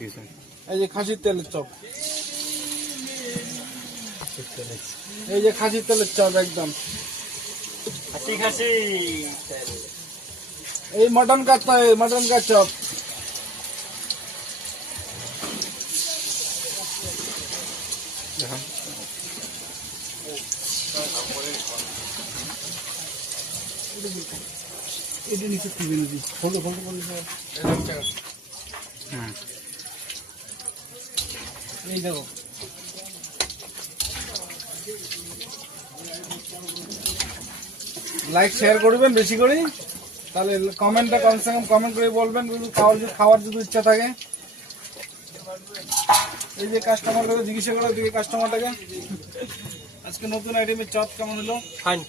এই যে খাসির তেলের চপ, এই যে খাসির তেলের চপ একদম খাসি এই মটন কা চপ। এটা নিচে খুবই নদী ফটো এই দেখো লাইক শেয়ার করবেন বেশি করে, তাহলে কমেন্টটা কমসে কম কমেন্ট করে বলবেন খাওয়ার যদি ইচ্ছা থাকে। এই যে কাস্টমারকে জিজ্ঞাসা করো দিকে কাস্টমারটাকে আজকে নতুন আইটেমের চপ কেমন হলো। ফাইন